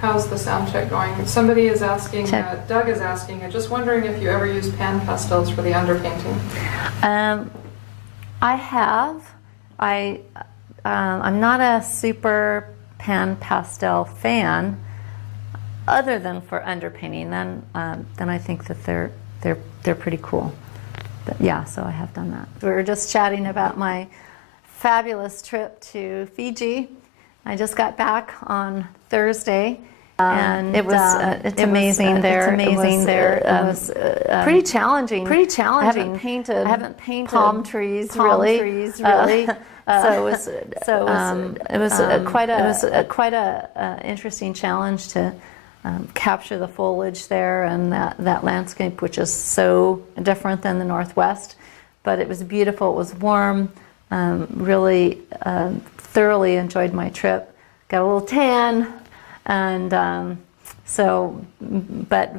How's the sound check going? Somebody is asking, Doug is asking, just wondering if you ever use pan pastels for the underpainting. I have. I'm not a super pan pastel fan, other than for underpainting. Then I think that they're pretty cool. But yeah, so I have done that. We were just chatting about my fabulous trip to Fiji. I just got back on Thursday, and it's amazing there. It was pretty challenging. I haven't painted palm trees really. So it was quite a interesting challenge to capture the foliage there and that landscape, which is so different than the Northwest. But it was beautiful. It was warm. Really thoroughly enjoyed my trip. Got a little tan, and but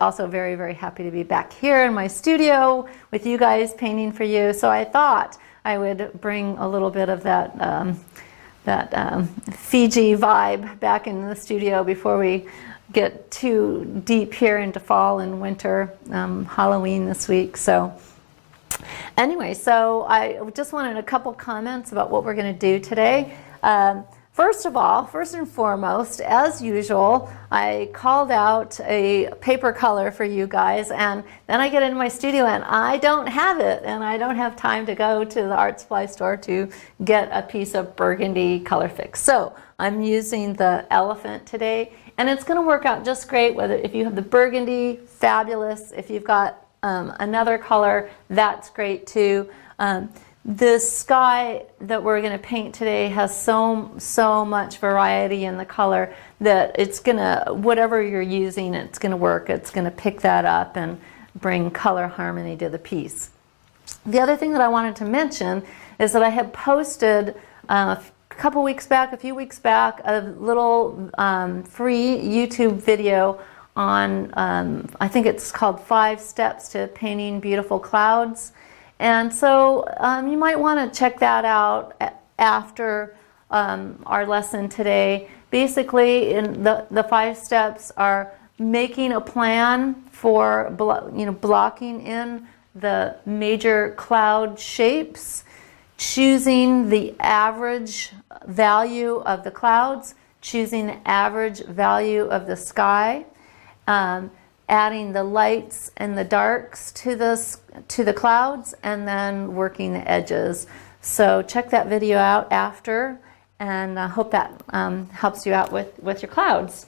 also very, very happy to be back here in my studio with you guys painting for you. So I thought I would bring a little bit of that Fiji vibe back in the studio before we get too deep here into fall and winter, Halloween this week. So anyway, so I just wanted a couple comments about what we're going to do today. First and foremost, as usual, I called out a paper color for you guys, and then I get into my studio and I don't have it, and I don't have time to go to the art supply store to get a piece of burgundy color fix. So I'm using the elephant today, and it's going to work out just great. Whether if you have the burgundy, fabulous. If you've got another color, that's great too. The sky that we're going to paint today has so much variety in the color that it's gonna, whatever you're using, it's gonna work. It's gonna pick that up and bring color harmony to the piece. The other thing that I wanted to mention is that I had posted a few weeks back, a little free YouTube video on, I think it's called 5 Steps to Painting Beautiful Clouds. And so you might want to check that out after our lesson today. Basically, in the 5 steps are making a plan for blocking in the major cloud shapes, choosing the average value of the clouds, choosing the average value of the sky, adding the lights and the darks to the clouds, and then working the edges. So check that video out after, and I hope that helps you out with your clouds.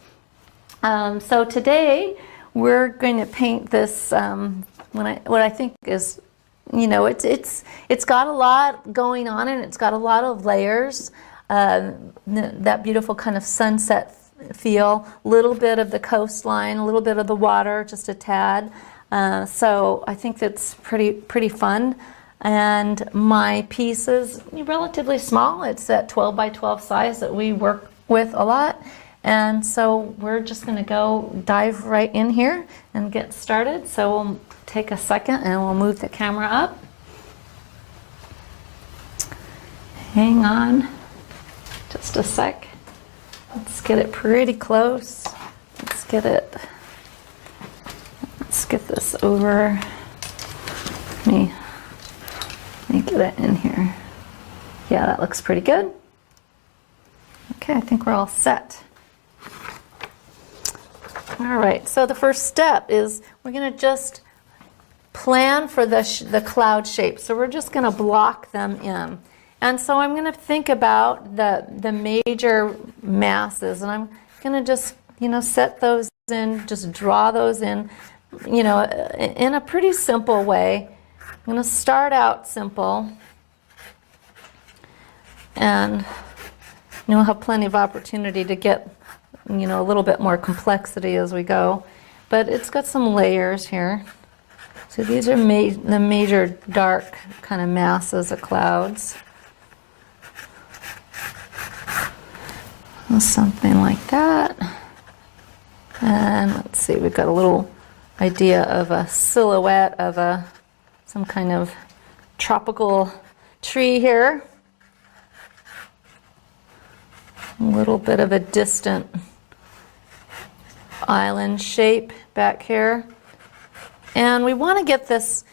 So today we're going to paint this what I think is, it's got a lot going on, and it's got a lot of layers. That beautiful kind of sunset feel, a little bit of the coastline, a little bit of the water, just a tad. So I think that's pretty fun. And my piece is relatively small. It's that 12 by 12 size that we work with a lot. And so we're just going to dive right in here and get started. So we'll take a second and we'll move the camera up. Hang on just a sec. Let's get it pretty close. Let's get this over. Let me get it in here. Yeah, that looks pretty good. Okay, I think we're all set. All right, so the first step is we're going to just plan for the cloud shape. So we're just going to block them in. And so I'm going to think about the major masses, and I'm going to just, set those in, just draw those in, in a pretty simple way. I'm going to start out simple, and we'll have plenty of opportunity to get, a little bit more complexity as we go. But it's got some layers here. So these are the major dark kind of masses of clouds. Something like that. And let's see, we've got a little idea of a silhouette of some kind of tropical tree here. A little bit of a distant island shape back here. And we want to get this,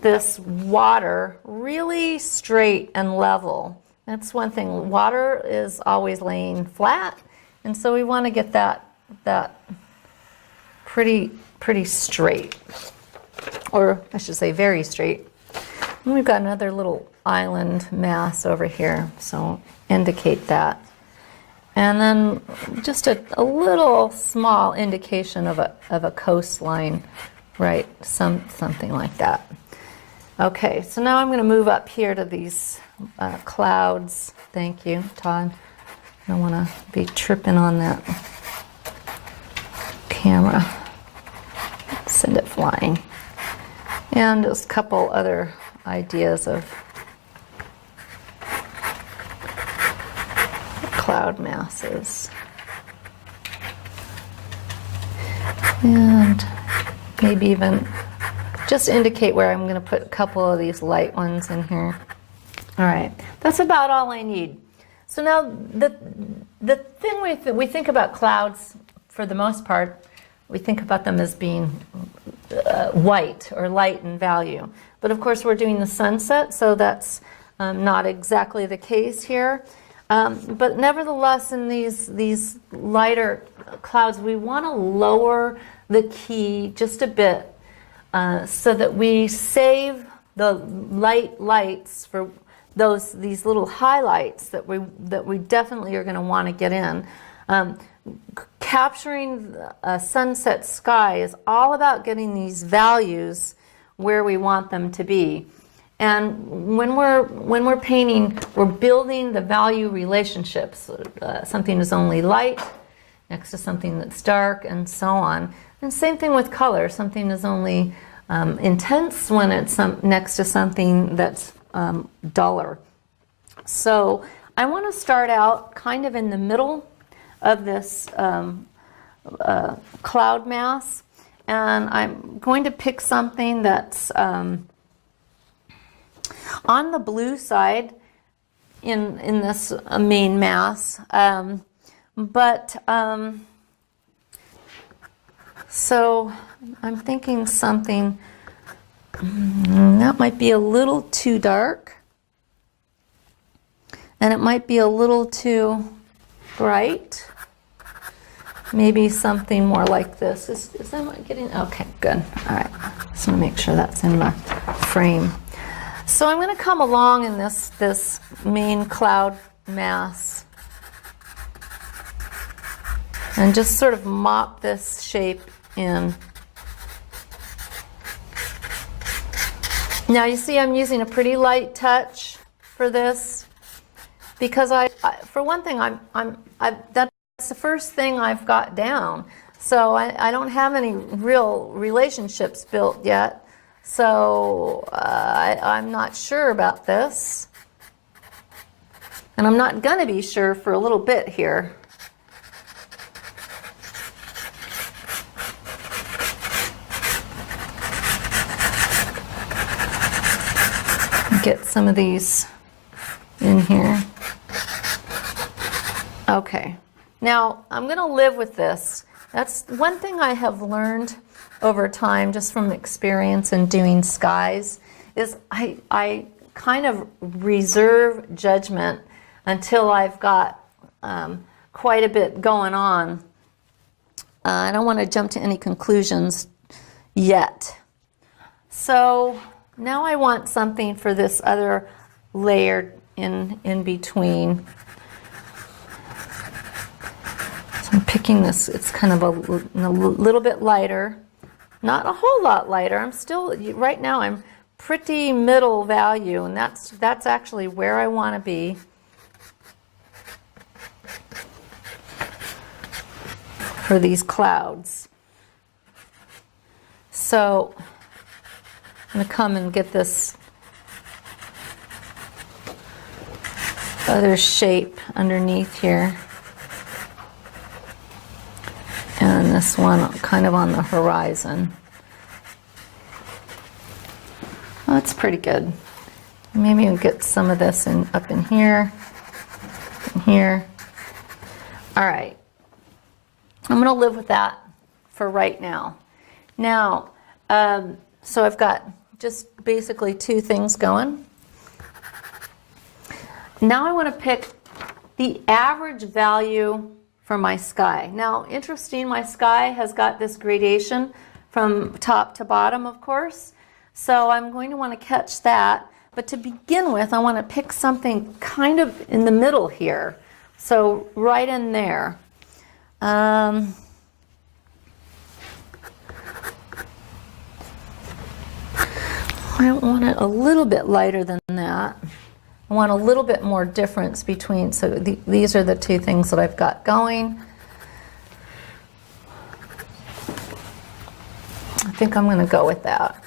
this water really straight and level. That's one thing. Water is always laying flat, and so we want to get that pretty straight, or I should say very straight. And we've got another little island mass over here, so indicate that. And then just a little small indication of a coastline, right? Something like that. Okay, so now I'm going to move up here to these clouds. Thank you, Todd. I don't want to be tripping on that camera. Send it flying. And just a couple other ideas of cloud masses. And maybe even just indicate where I'm going to put a couple of these light ones in here. All right, that's about all I need. So now the thing we think about clouds, for the most part, we think about them as being white or light in value. But of course we're doing the sunset, so that's not exactly the case here. But nevertheless, in these lighter clouds, we want to lower the key just a bit so that we save the lights for these little highlights that we definitely are going to want to get in. Capturing a sunset sky is all about getting these values where we want them to be. And when we're painting, we're building the value relationships. Something is only light next to something that's dark, and so on. And same thing with color. Something is only intense when it's next to something that's duller. So I want to start out kind of in the middle of this cloud mass, and I'm going to pick something that's on the blue side in this main mass, so I'm thinking something that might be a little too dark, and it might be a little too bright. Maybe something more like this. Is that getting? Okay, good. All right. Just want to make sure that's in the frame. So I'm going to come along in this main cloud mass and just sort of mop this shape in. Now you see I'm using a pretty light touch for this because for one thing, that's the first thing I've got down. So I don't have any real relationships built yet. So I'm not sure about this. And I'm not going to be sure for a little bit here. Get some of these in here. Okay. Now, I'm going to live with this. That's one thing I have learned over time, just from experience in doing skies, is I kind of reserve judgment until I've got quite a bit going on. I don't want to jump to any conclusions yet. So now I want something for this other layer in between. So I'm picking this, it's kind of a little bit lighter. Not a whole lot lighter. I'm still, right now I'm pretty middle value, and that's actually where I want to be. For these clouds. So I'm going to come and get this other shape underneath here. And this one kind of on the horizon. Oh, that's pretty good. Maybe we'll get some of this up in here, and here. All right. I'm going to live with that for right now. Now, so I've got just basically two things going. Now I want to pick the average value for my sky. Now, interesting, my sky has got this gradation from top to bottom, of course. So I'm going to want to catch that. But to begin with, I want to pick something kind of in the middle here. So right in there. I want it a little bit lighter than that. I want a little bit more difference between, so these are the two things that I've got going. I think I'm going to go with that.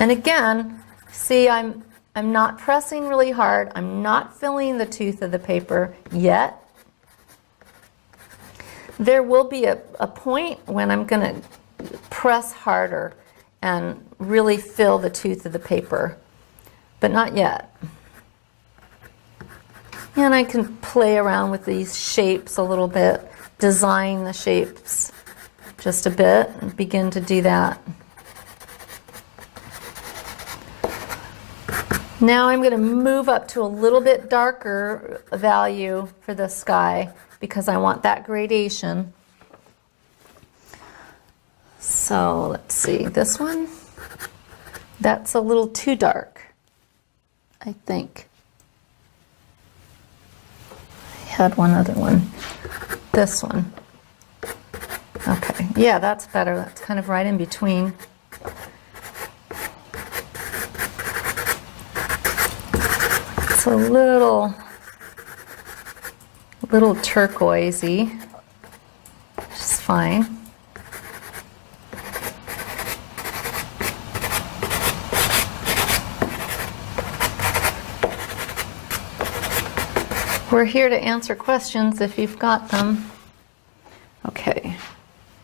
And again, see, I'm not pressing really hard. I'm not filling the tooth of the paper yet. There will be a point when I'm going to press harder and really fill the tooth of the paper, but not yet. And I can play around with these shapes a little bit, design the shapes just a bit, and begin to do that. Now I'm going to move up to a little bit darker value for the sky because I want that gradation. So let's see, this one, that's a little too dark, I think. I had one other one, this one. Okay, yeah, that's better. That's kind of right in between. It's a little turquoisey, which is fine. We're here to answer questions if you've got them. Okay,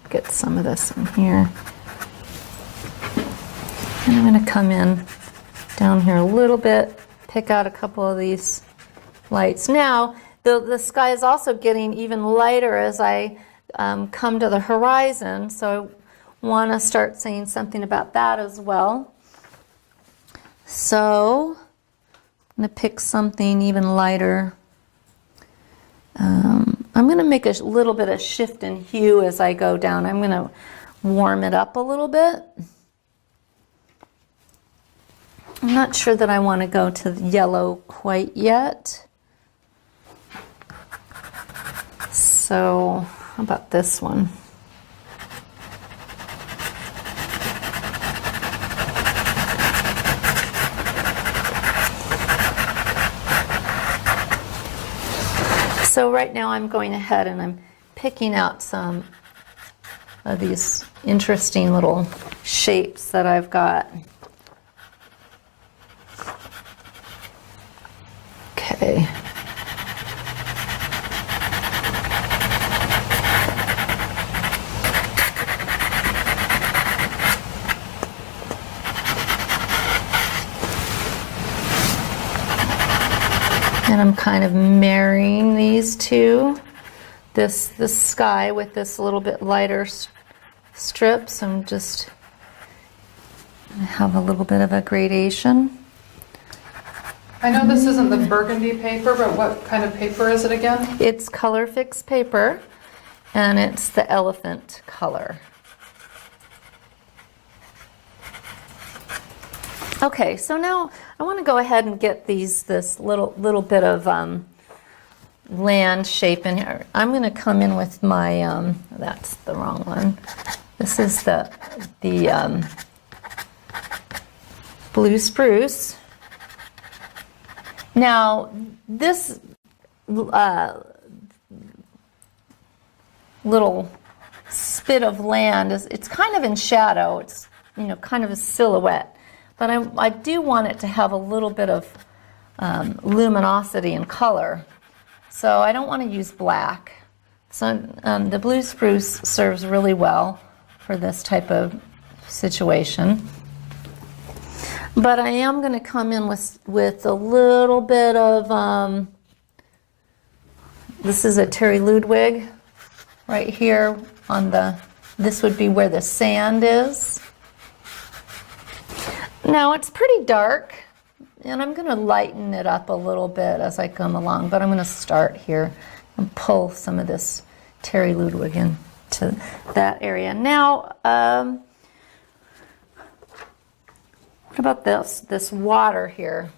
get some of this in here. And I'm going to come in down here a little bit, pick out a couple of these lights. Now, the sky is also getting even lighter as I come to the horizon, so I want to start saying something about that as well. So I'm going to pick something even lighter. I'm going to make a little bit of shift in hue as I go down. I'm going to warm it up a little bit. I'm not sure that I want to go to yellow quite yet. So how about this one? So right now I'm going ahead and I'm picking out some of these interesting little shapes that I've got. Okay. And I'm kind of marrying these two, this sky with this little bit lighter strips. I'm just have a little bit of a gradation. I know this isn't the burgundy paper, but what kind of paper is it again? It's color fixed paper, and it's the elephant color. Okay, so now I want to go ahead and get this little bit of land shape in here. I'm going to come in with my that's the wrong one. This is the blue spruce. Now this little spit of land it's kind of in shadow. It's kind of a silhouette. But I do want it to have a little bit of luminosity and color. So I don't want to use black. So the blue spruce serves really well for this type of situation. But I am going to come in with a little bit of This is a Terry Ludwig right here on the, this would be where the sand is. Now it's pretty dark, and I'm going to lighten it up a little bit as I come along, but I'm going to start here and pull some of this Terry Ludwig into that area. Now, what about this water here?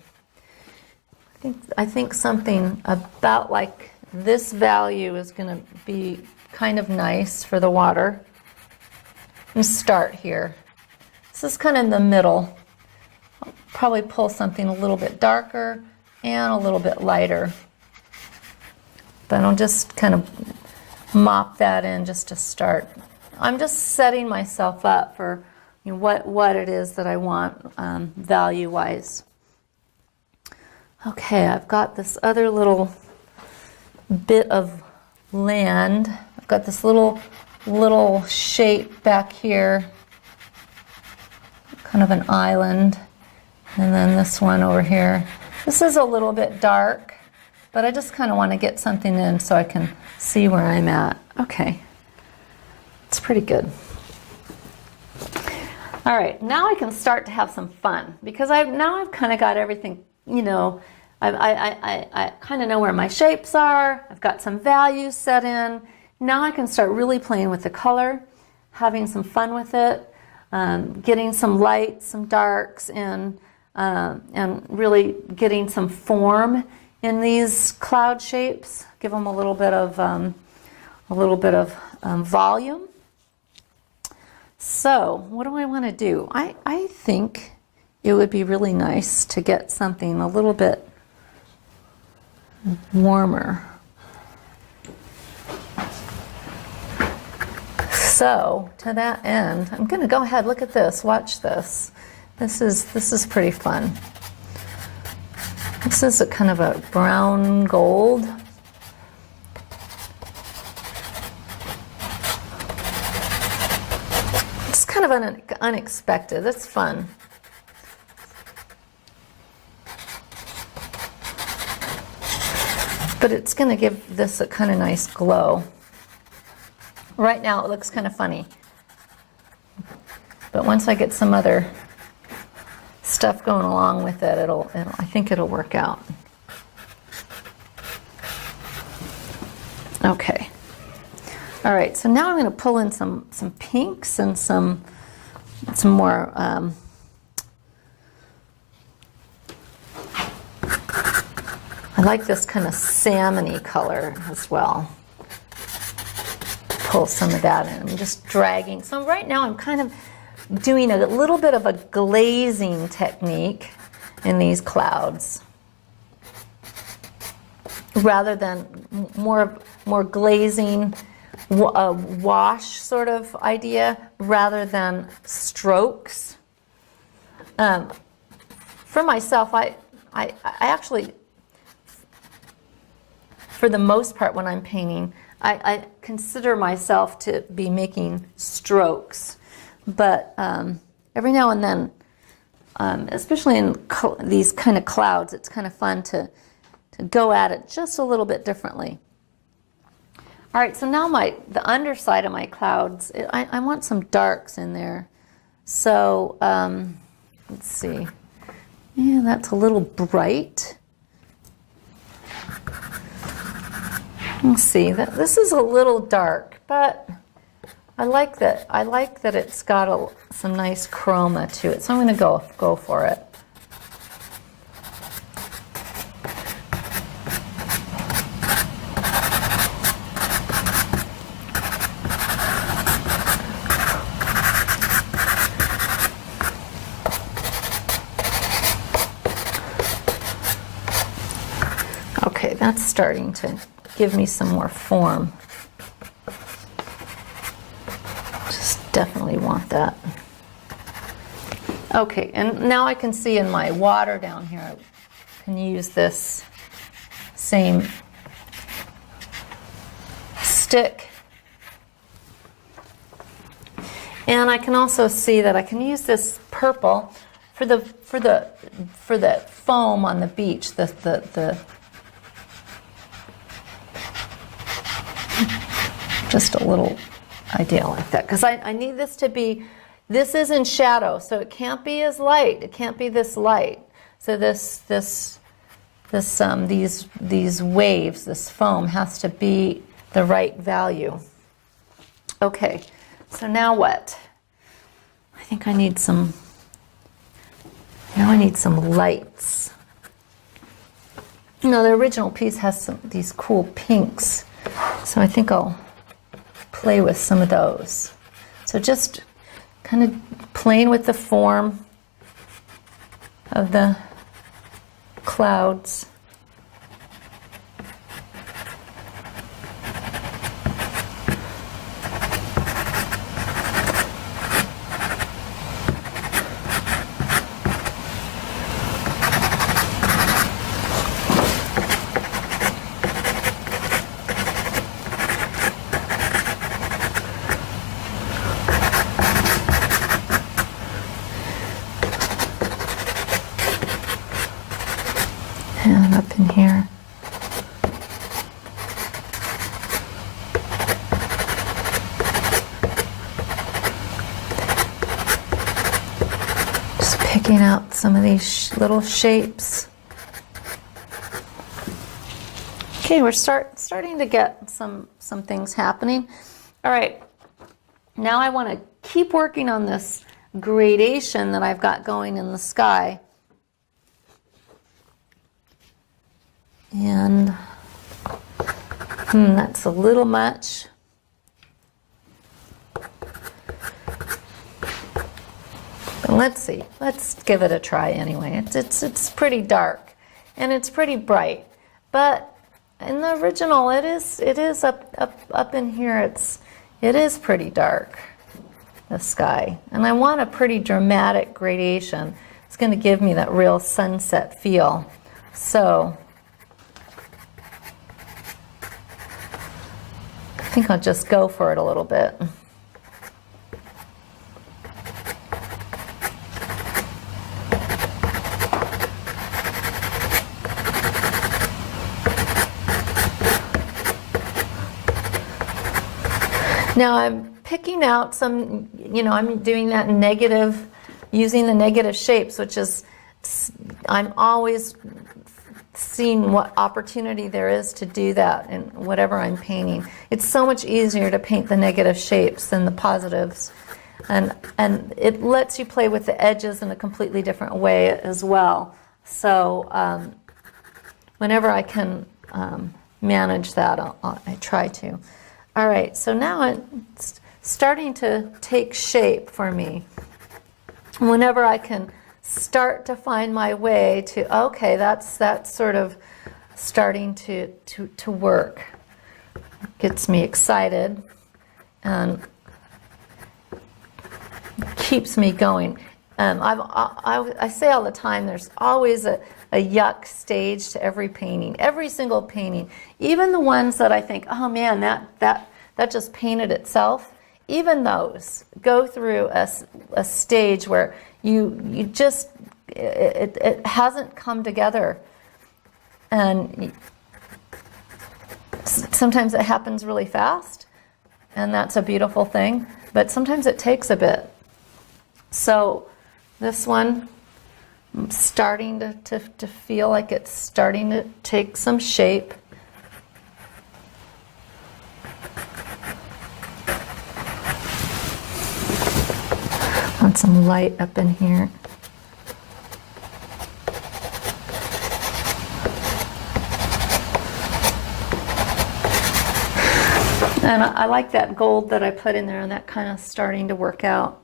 I think something about like this value is going to be kind of nice for the water. And start here. This is kind of in the middle. I'll probably pull something a little bit darker and a little bit lighter. But I'll just kind of mop that in just to start. I'm just setting myself up for what it is that I want value-wise. Okay, I've got this other little bit of land. I've got this little shape back here, kind of an island, and then this one over here. This is a little bit dark, but I just kind of want to get something in so I can see where I'm at. Okay, it's pretty good. All right, now I can start to have some fun because I've kind of got everything, I kind of know where my shapes are. I've got some values set in. Now I can start really playing with the color, having some fun with it, getting some lights, some darks, and really getting some form in these cloud shapes. Give them a little bit of volume. So what do I want to do? I think it would be really nice to get something a little bit warmer. So to that end, I'm going to go ahead, look at this, watch this. This is pretty fun. This is a kind of a brown gold. It's kind of unexpected. It's fun. But it's going to give this a kind of nice glow. Right now it looks kind of funny. But once I get some other stuff going along with it, I think it'll work out. Okay. All right, so now I'm going to pull in some pinks and some more I like this kind of salmon-y color as well. Pull some of that in. I'm just dragging. So right now I'm kind of doing a little bit of a glazing technique in these clouds, rather than more glazing, a wash sort of idea, rather than strokes. For myself, I actually, for the most part when I'm painting, I consider myself to be making strokes, but every now and then, especially in these kind of clouds, it's kind of fun to go at it just a little bit differently. All right, so now the underside of my clouds, I want some darks in there. So let's see. Yeah, that's a little bright. Let's see, this is a little dark, but I like that. I like that it's got some nice chroma to it. So I'm going to go for it. Okay, that's starting to give me some more form. Just definitely want that. Okay, and now I can see in my water down here, I can use this same stick. And I can also see that I can use this purple for the foam on the beach, just a little idea like that, because I need this to be, this is in shadow, so it can't be as light. It can't be this light. So these waves, this foam has to be the right value. Okay, so now what? I think I need some, now I need some lights. You know, the original piece has these cool pinks, so I think I'll play with some of those. So just kind of playing with the form of the clouds. And up in here. Just picking out some of these little shapes. Okay, we're starting to get some things happening. All right, now I want to keep working on this gradation that I've got going in the sky. And that's a little much. But let's see. Let's give it a try anyway. It's pretty dark and it's pretty bright. But in the original, it is up in here. It is pretty dark, the sky. And I want a pretty dramatic gradation. It's going to give me that real sunset feel. So I think I'll just go for it a little bit. Now I'm picking out some, I'm doing that negative, using the negative shapes, which is, I'm always seeing what opportunity there is to do that in whatever I'm painting. It's so much easier to paint the negative shapes than the positives. And it lets you play with the edges in a completely different way as well. So whenever I can manage that, I try to. All right, so now it's starting to take shape for me. Whenever I can start to find my way to, okay, that's sort of starting to work. Gets me excited and keeps me going. I say all the time, there's always a yuck stage to every painting, every single painting, even the ones that I think, oh man, that just painted itself. Even those go through a stage where you just, it hasn't come together. And sometimes it happens really fast, and that's a beautiful thing, but sometimes it takes a bit. So this one, I'm starting to feel like it's starting to take some shape. Want some light up in here. And I like that gold that I put in there, and that kind of starting to work out.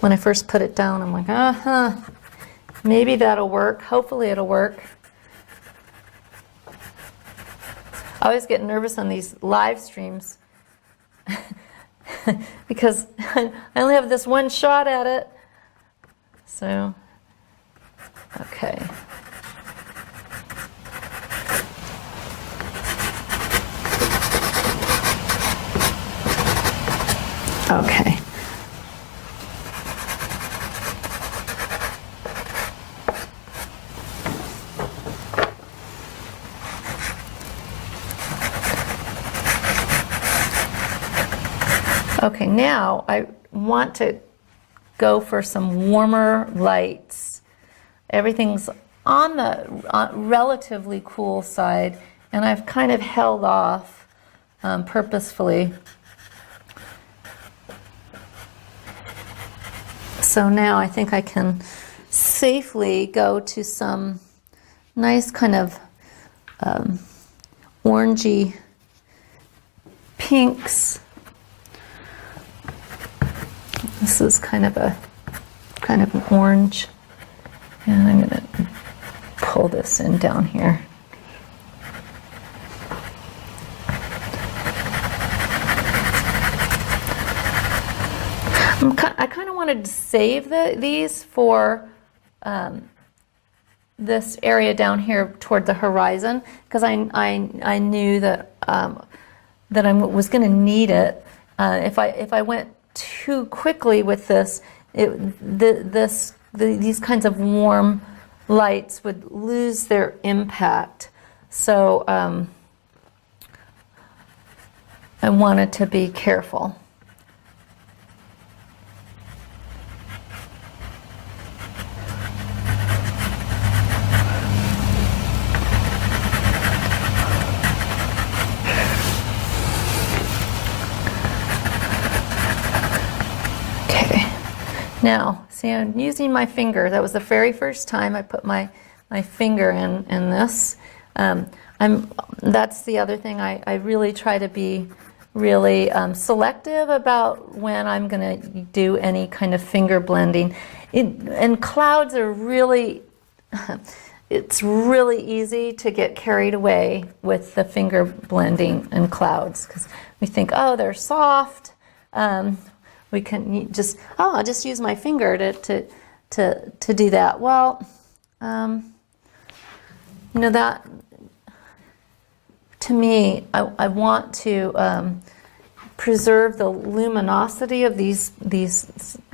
When I first put it down, I'm like, maybe that'll work. Hopefully it'll work. I always get nervous on these live streams because I only have this one shot at it. So, okay. Okay. Okay, now I want to go for some warmer lights. Everything's on the relatively cool side, and I've kind of held off purposefully. So now I think I can safely go to some nice kind of orangey pinks. This is kind of an orange, and I'm going to pull this in down here. I kind of wanted to save these for this area down here toward the horizon, because I knew that that I was going to need it. If I went too quickly with this, these kinds of warm lights would lose their impact. So I wanted to be careful. Now, see, I'm using my finger. That was the very first time I put my finger in this. That's the other thing. I really try to be really selective about when I'm going to do any kind of finger blending. And clouds are really, it's really easy to get carried away with the finger blending in clouds, because we think, oh, they're soft. We can just, oh, I'll just use my finger to do that. Well, you know, that, to me, I want to preserve the luminosity of these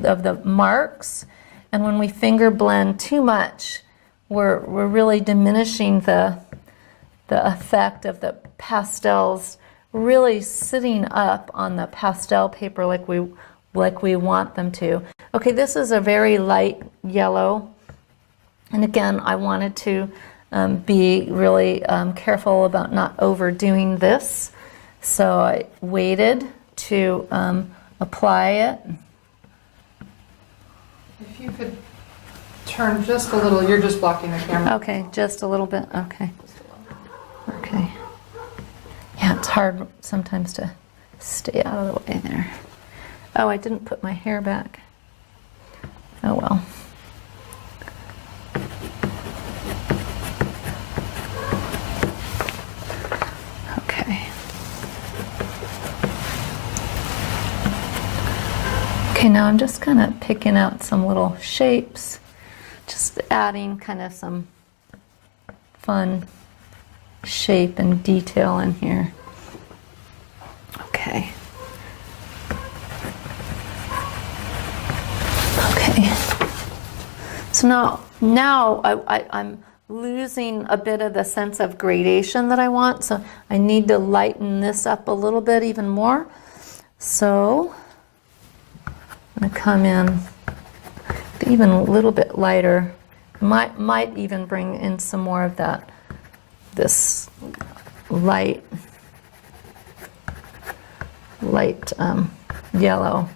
of the marks, and when we finger blend too much, we're really diminishing the effect of the pastels really sitting up on the pastel paper like we want them to. Okay, this is a very light yellow, and again, I wanted to be really careful about not overdoing this, so I waited to apply it. If you could turn just a little, you're just blocking the camera. Okay, just a little bit, okay. Okay. Yeah, it's hard sometimes to stay out of the way there. Oh, I didn't put my hair back. Oh well. Okay. Okay, now I'm just kind of picking out some little shapes, just adding kind of some fun shape and detail in here. Okay. Okay, so now I'm losing a bit of the sense of gradation that I want, so I need to lighten this up a little bit even more. So I'm going to come in even a little bit lighter. Might even bring in some more of this light yellow,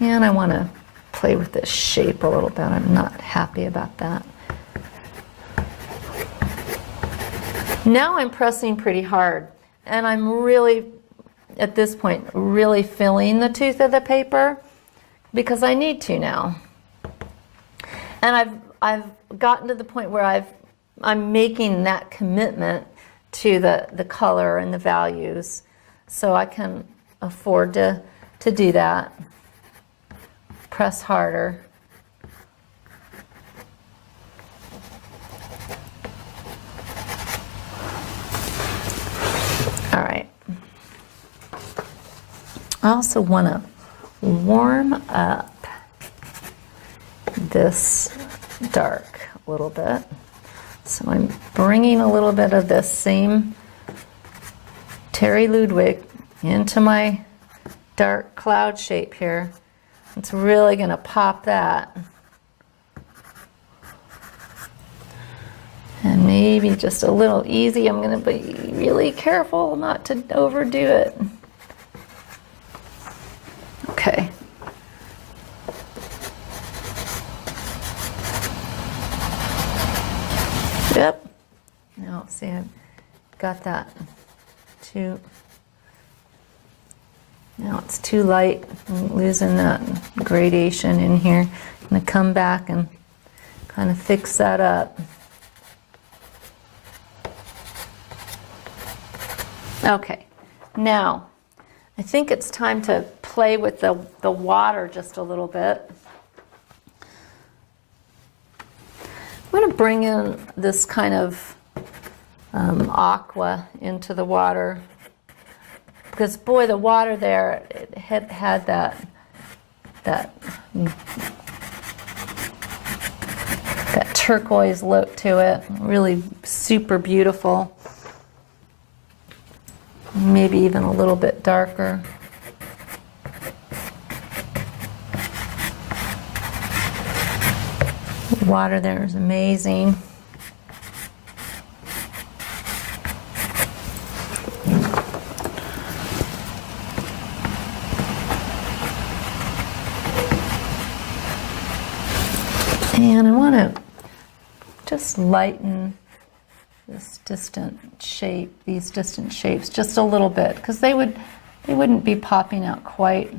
and I want to play with this shape a little bit. I'm not happy about that. Now I'm pressing pretty hard, and I'm really, at this point, really filling the tooth of the paper because I need to now. And I've gotten to the point where I'm making that commitment to the color and the values, so I can afford to do that. Press harder. All right. I also want to warm up this dark a little bit. So I'm bringing a little bit of this same Terry Ludwig into my dark cloud shape here. It's really going to pop that. And maybe just a little easy. I'm going to be really careful not to overdo it. Okay. Yep. Now, see, I've got that too. Now it's too light. I'm losing that gradation in here. I'm going to come back and kind of fix that up. Okay, now I think it's time to play with the water just a little bit. I'm going to bring in this kind of aqua into the water, because boy, the water there, it had that turquoise look to it, really super beautiful. Maybe even a little bit darker. The water there is amazing. And I want to just lighten this distant shape, these distant shapes, just a little bit, because they wouldn't be popping out quite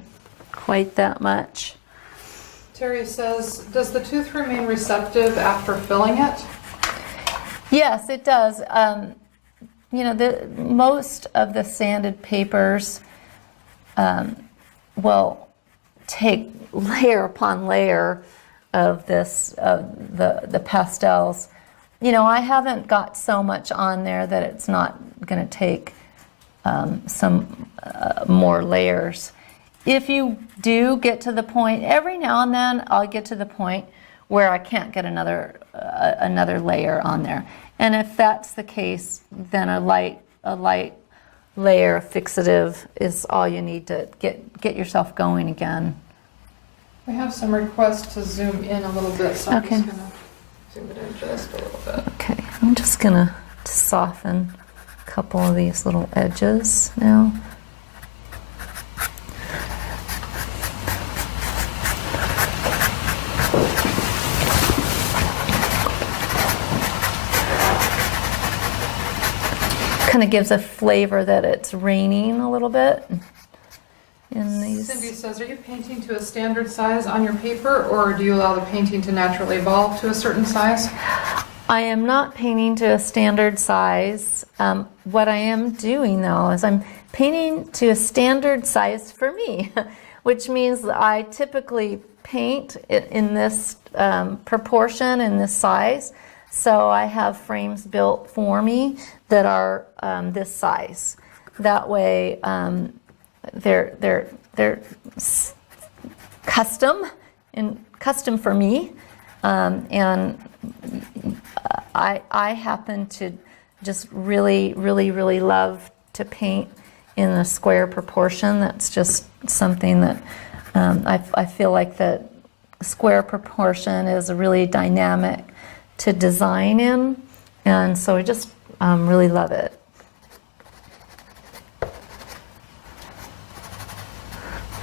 that much. Terry says, does the tooth remain receptive after filling it? Yes, it does. You know, most of the sanded papers will take layer upon layer of this, the pastels. You know, I haven't got so much on there that it's not going to take some more layers. If you do get to the point, every now and then I'll get to the point where I can't get another layer on there. And if that's the case, then a light layer of fixative is all you need to get yourself going again. We have some requests to zoom in a little bit, so I'm Okay. just going to zoom it in just a little bit. Okay, I'm just gonna soften a couple of these little edges now. Kind of gives a flavor that it's raining a little bit in these. Cindy says, are you painting to a standard size on your paper, or do you allow the painting to naturally evolve to a certain size? I am not painting to a standard size. What I am doing though is I'm painting to a standard size for me, which means that I typically paint it in this proportion, in this size. So I have frames built for me that are this size. That way, they're custom for me, and I happen to just really love to paint in a square proportion. That's just something that I feel like that square proportion is really dynamic to design in, and so I just really love it.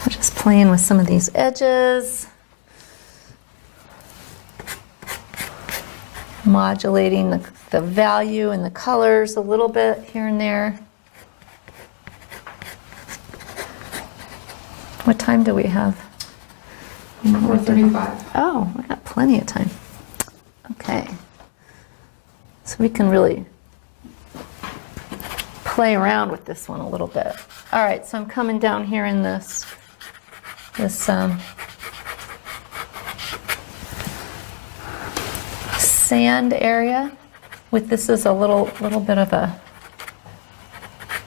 I'm just playing with some of these edges, modulating the value and the colors a little bit here and there. What time do we have? 4:35. Oh, we got plenty of time. Okay. So we can really play around with this one a little bit. All right, so I'm coming down here in this sand area. With this is a little bit of a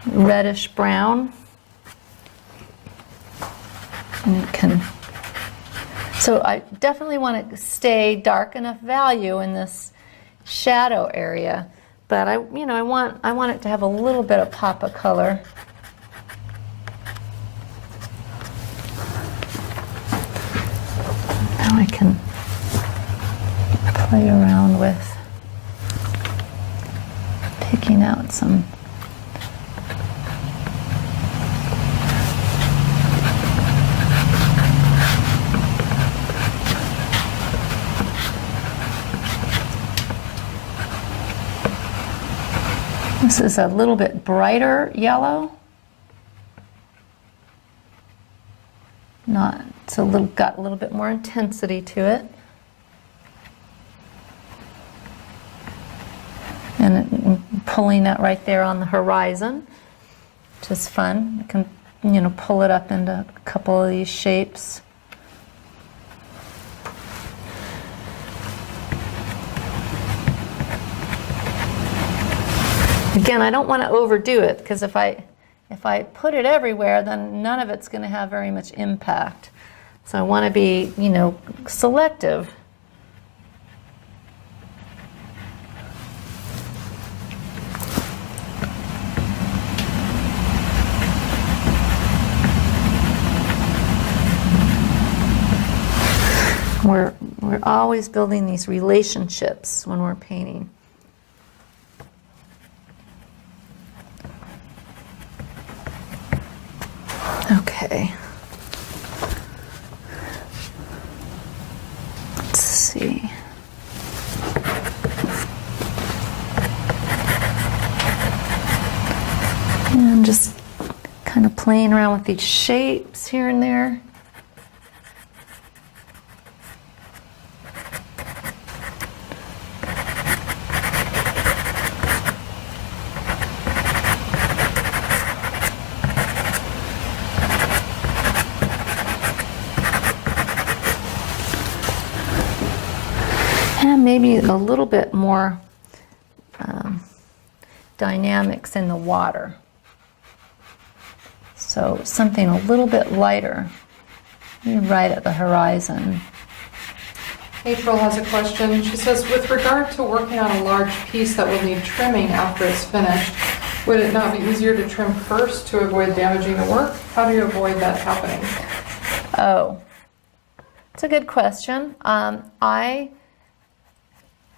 reddish brown. And it can, so I definitely want to stay dark enough value in this shadow area, but I want it to have a little bit of pop of color. Now I can play around with picking out some This is a little bit brighter yellow. It's got a little bit more intensity to it. And pulling that right there on the horizon, which is fun. You can, pull it up into a couple of these shapes. Again, I don't want to overdo it, because if I put it everywhere, then none of it's going to have very much impact. So I want to be, selective. We're always building these relationships when we're painting. Okay. Let's see. And I'm just kind of playing around with these shapes here and there. And maybe a little bit more dynamics in the water. So something a little bit lighter, maybe right at the horizon. April has a question. She says, with regard to working on a large piece that will need trimming after it's finished, would it not be easier to trim first to avoid damaging the work? How do you avoid that happening? Oh, it's a good question.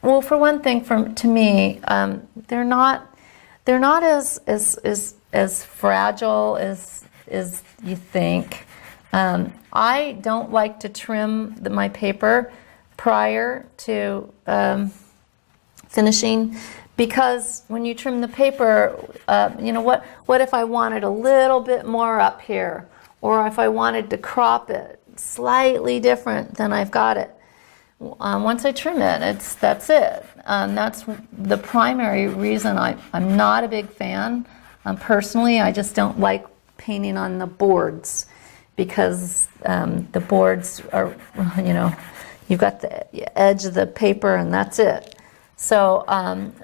Well, for one thing, to me, they're not as fragile as you think. I don't like to trim my paper prior to finishing, because when you trim the paper, what if I wanted a little bit more up here, or if I wanted to crop it slightly different than I've got it. Once I trim it, that's it. That's the primary reason I'm not a big fan. Personally, I just don't like painting on the boards, because the boards are, you've got the edge of the paper and that's it. So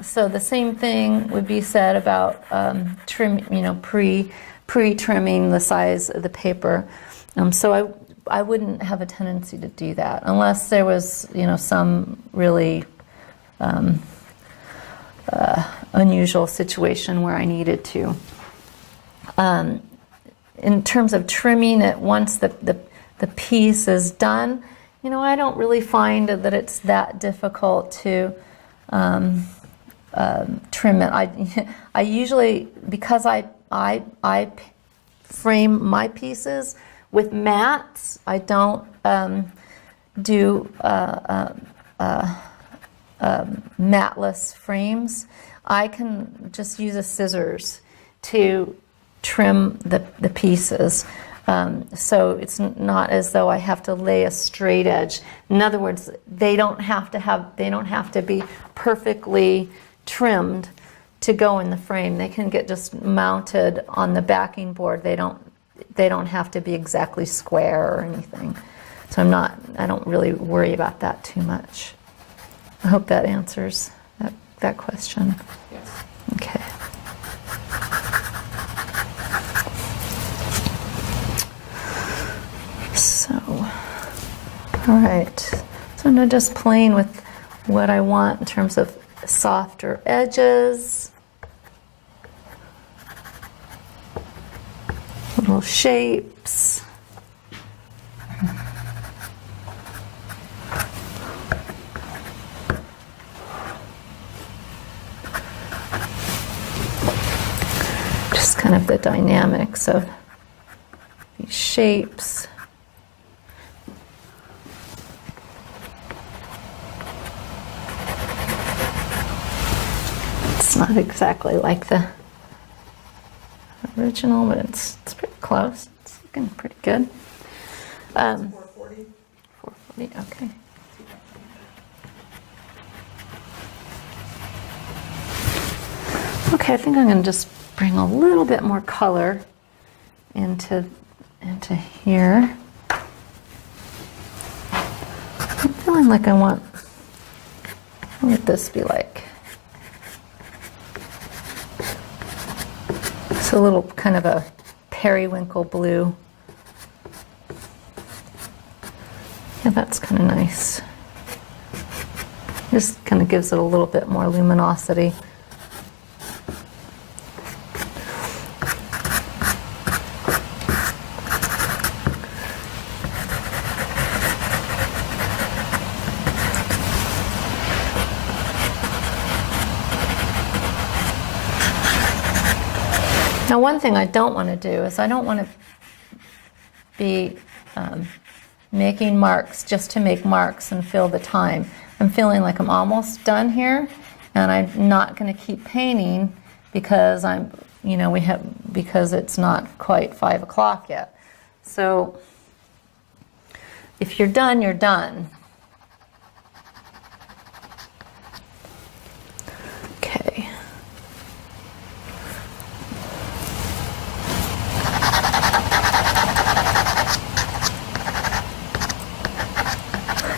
the same thing would be said about pre-trimming the size of the paper. So I wouldn't have a tendency to do that unless there was, some really unusual situation where I needed to. In terms of trimming it once the piece is done, I don't really find that it's that difficult to trim it. I usually, because I frame my pieces with mats, I don't do matless frames. I can just use a scissors to trim the pieces. So it's not as though I have to lay a straight edge. In other words, they don't have to be perfectly trimmed to go in the frame. They can get just mounted on the backing board. They don't have to be exactly square or anything. So I don't really worry about that too much. I hope that answers that question. Yes. Okay. So, all right. So I'm just playing with what I want in terms of softer edges, little shapes. kind of the dynamics of these shapes. It's not exactly like the original, but it's pretty close. It's looking pretty good. 440. 440, okay. Okay, I think I'm going to just bring a little bit more color into here. I'm feeling like I want, what would this be like? It's a little kind of a periwinkle blue. Yeah, that's kind of nice. Just kind of gives it a little bit more luminosity. Now, one thing I don't want to do is I don't want to be making marks just to make marks and fill the time. I'm feeling like I'm almost done here, and I'm not going to keep painting because because it's not quite 5 o'clock yet. So if you're done, you're done. Okay.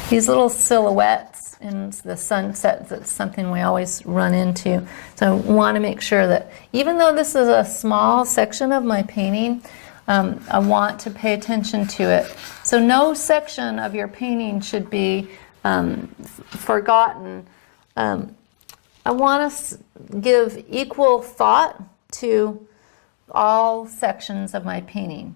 These little silhouettes in the sunset, that's something we always run into. So I want to make sure that even though this is a small section of my painting, I want to pay attention to it. So no section of your painting should be forgotten. I want to give equal thought to all sections of my painting.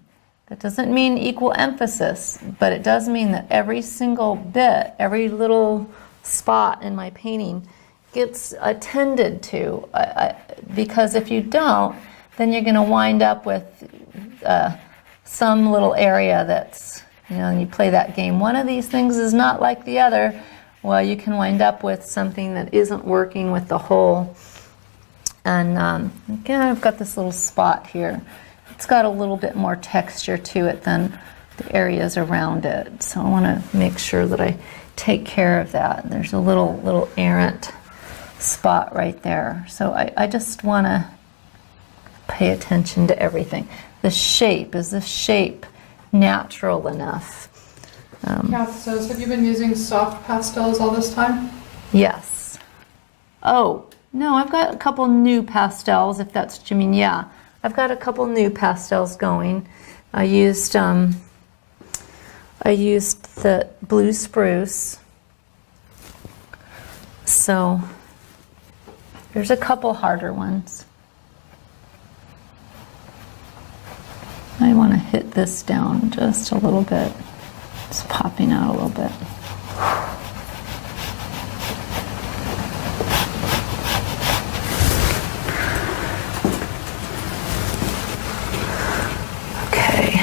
That doesn't mean equal emphasis, but it does mean that every single bit, every little spot in my painting gets attended to. Because if you don't, then you're going to wind up with some little area that's, and you play that game. One of these things is not like the other. Well, you can wind up with something that isn't working with the whole. And again, I've got this little spot here. It's got a little bit more texture to it than the areas around it. So I want to make sure that I take care of that. And there's a little errant spot right there. So I just want to pay attention to everything. The shape, is the shape natural enough? Kath says, have you been using soft pastels all this time? Yes. Oh, no, I've got a couple new pastels, if that's what you mean. Yeah, I've got a couple new pastels going. I used the blue spruce. So there's a couple harder ones. I want to hit this down just a little bit. It's popping out a little bit. Okay.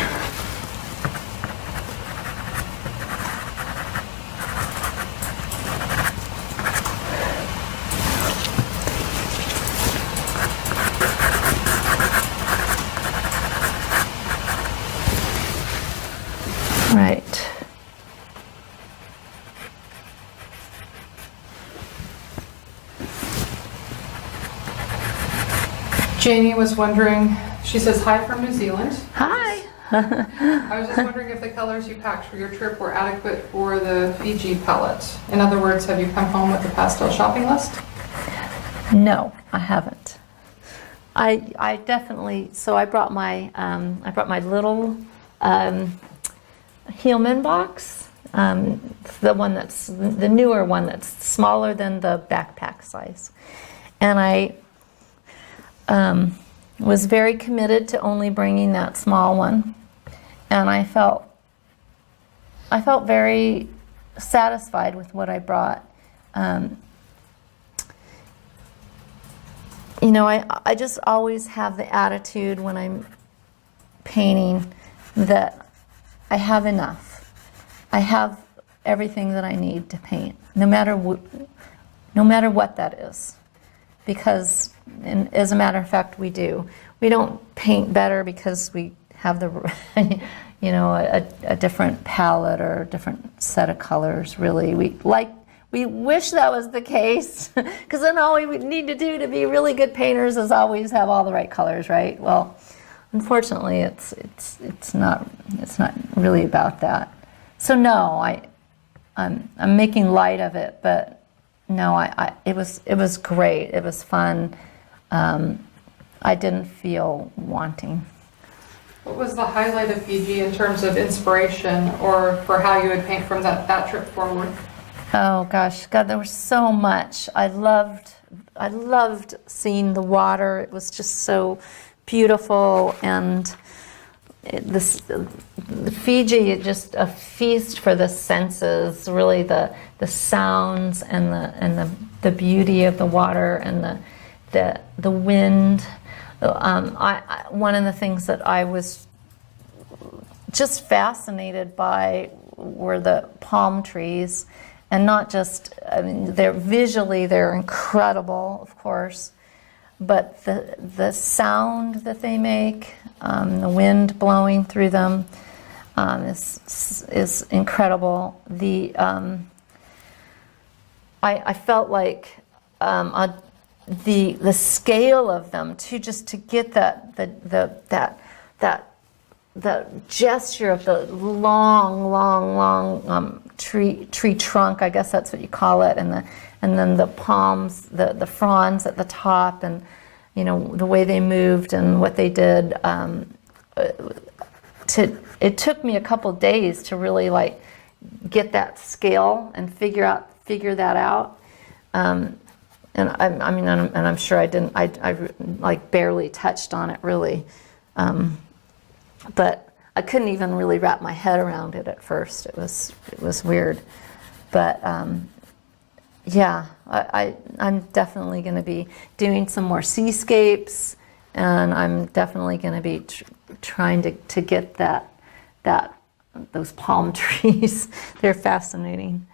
Right. Janie was wondering, she says hi from New Zealand. Hi. I was just wondering if the colors you packed for your trip were adequate for the Fiji palette. In other words, have you come home with a pastel shopping list? No, I haven't. I definitely. So I brought my little Hillman box, the one that's the newer one that's smaller than the backpack size, and I was very committed to only bringing that small one, and I felt very satisfied with what I brought. you know, I just always have the attitude when I'm painting that I have enough. I have everything that I need to paint, no matter what that is. Because, and as a matter of fact, we do. We don't paint better because we have the, you know, a different palette or a different set of colors, really. We wish that was the case, because then all we would need to do to be really good painters is always have all the right colors, right? Well, unfortunately, it's not really about that. So no, I'm making light of it, but no, it was great. It was fun. I didn't feel wanting. What was the highlight of Fiji in terms of inspiration or for how you would paint from that trip forward? Oh gosh, God, there was so much. I loved seeing the water. It was just so beautiful, and the Fiji, just a feast for the senses. Really, the sounds and the beauty of the water and the wind. One of the things that I was just fascinated by were the palm trees. And not just, I mean, they're incredible, of course, but the sound that they make, the wind blowing through them, is incredible. I felt like the scale of them too, just to get that gesture of the long tree trunk, I guess that's what you call it, and then the palms, the fronds at the top, and you know the way they moved and what they did. It took me a couple days to really like get that scale and figure that out. And I'm sure I didn't. I like barely touched on it really. But I couldn't even really wrap my head around it at first. It was weird, but yeah, I'm definitely going to be doing some more seascapes, and I'm definitely going to be trying to get those palm trees. They're fascinating,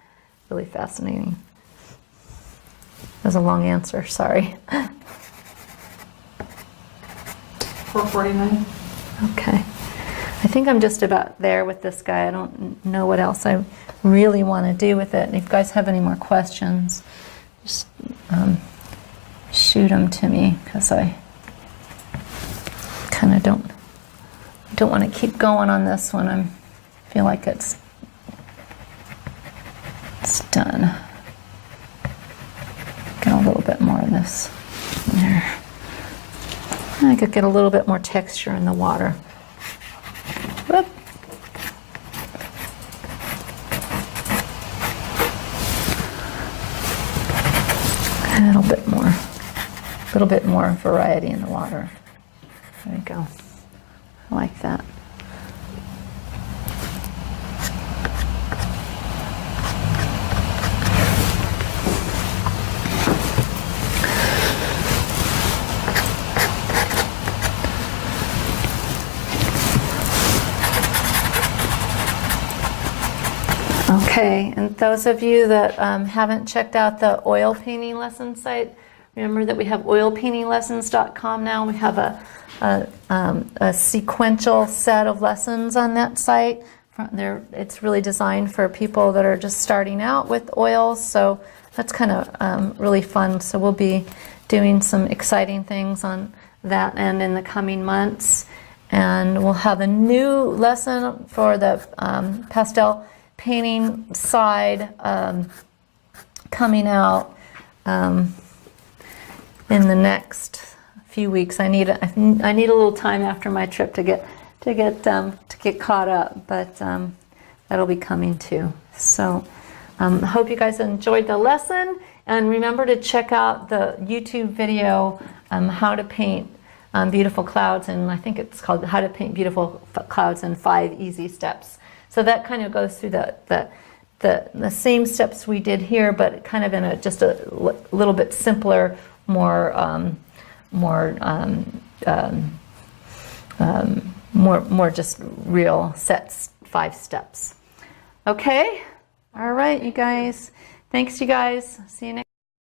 really fascinating. That was a long answer. Sorry. 449. Okay. I think I'm just about there with this guy. I don't know what else I really want to do with it. And if you guys have any more questions, just shoot them to me, because I kind of don't want to keep going on this one. I feel like it's done. Get a little bit more of this in there. I could get a little bit more texture in the water. Whoop. A little bit more variety in the water. There you go. I like that. Okay, and those of you that haven't checked out the oil painting lesson site, remember that we have oilpaintinglessons.com now. We have a sequential set of lessons on that site. It's really designed for people that are just starting out with oils, so that's kind of really fun. So we'll be doing some exciting things on that end in the coming months. And we'll have a new lesson for the pastel painting side coming out in the next few weeks. I need a little time after my trip to get caught up, but that'll be coming too. So I hope you guys enjoyed the lesson, and remember to check out the YouTube video how to paint beautiful clouds, and I think it's called How to Paint Beautiful Clouds in 5 Easy Steps. So that kind of goes through the same steps we did here, but kind of in just a little bit simpler, more more more just real sets, 5 steps. Okay, all right, you guys. Thanks, you guys. See you next.